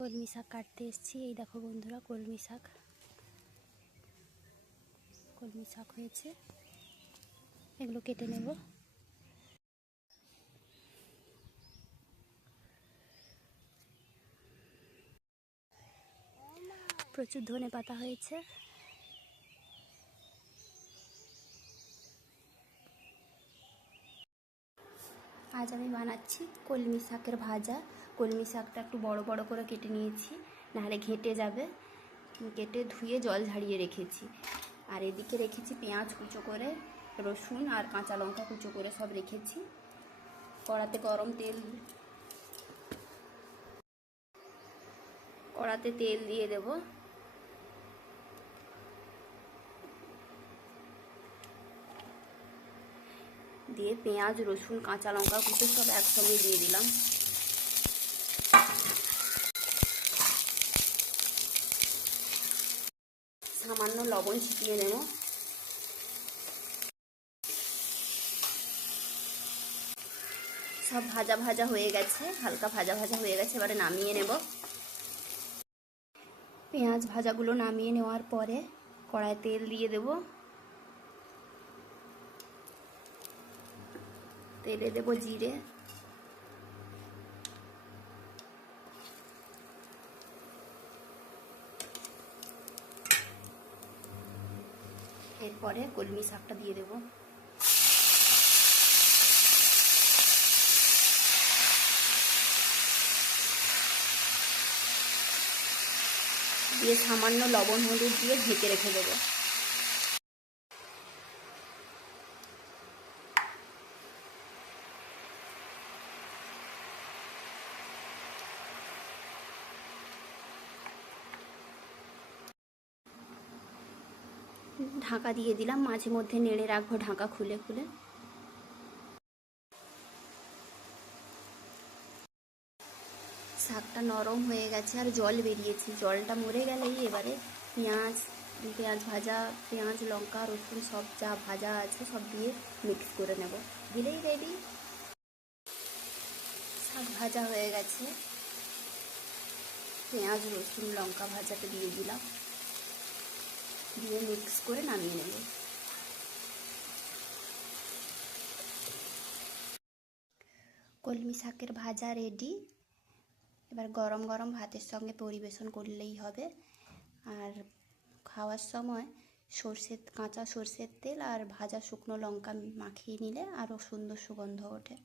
কলমি শাক কাটতে এসেছি। এই দেখো বন্ধুরা, কলমি শাক। কলমি শাক হয়েছে। এগুলো কেটে নেব। প্রচুর ধনে পাতা হয়েছে। আজ আমি বানাচ্ছি কলমি শাকের ভাজা। কলমি শাকটা একটু বড় বড় করে কেটে নিয়েছি, নাহলে ঘেঁটে যাবে। কেটে ধুয়ে জল ঝাড়িয়ে রেখেছি। আর এদিকে রেখেছি পেঁয়াজ কুচো করে, রসুন আর কাঁচা লঙ্কা কুচো করে সব রেখেছি। কড়াতে গরম তেল কড়াতে তেল দিয়ে দেবো। দিয়ে পেঁয়াজ, রসুন, কাঁচা লঙ্কা কুচো সব একসঙ্গে দিয়ে দিলাম। সামান্য লবণ ছিটিয়ে নেব। সব ভাজা ভাজা হয়ে গেছে, হালকা ভাজা ভাজা হয়ে গেছে, এবারে নামিয়ে নেব। পেঁয়াজ ভাজাগুলো নামিয়ে নেওয়ার পরে কড়ায় তেল দিয়ে দেবো। তেলে দেবো জিরে। এরপরে কলমি শাকটা দিয়ে দেবো। দিয়ে সামান্য লবণ হলুদ দিয়ে ঢেকে রেখে দেবো। ঢাকা দিয়ে দিলাম। মাঝে মধ্যে নেড়ে রাখব ঢাকা খুলে খুলে। শাকটা নরম হয়ে গেছে আর জল বেরিয়েছে। জলটা মরে গেলেই এবারে পেঁয়াজ পেঁয়াজ ভাজা, পেঁয়াজ, লঙ্কা, রসুন সব যা ভাজা আছে সব দিয়ে মিক্স করে নেব। দিলেই রেডি শাক ভাজা হয়ে গেছে। পেঁয়াজ, রসুন, লঙ্কা ভাজাটা দিয়ে দিলাম। দিয়ে মিক্স করে নামিয়ে নেব কলমি শাকের ভাজা রেডি এবার গরম গরম ভাতের সঙ্গে পরিবেশন করলেই হবে। আর খাওয়ার সময় সর্ষের, কাঁচা সর্ষের তেল আর ভাজা শুকনো লঙ্কা মাখিয়ে নিলে আরও সুন্দর সুগন্ধ ওঠে।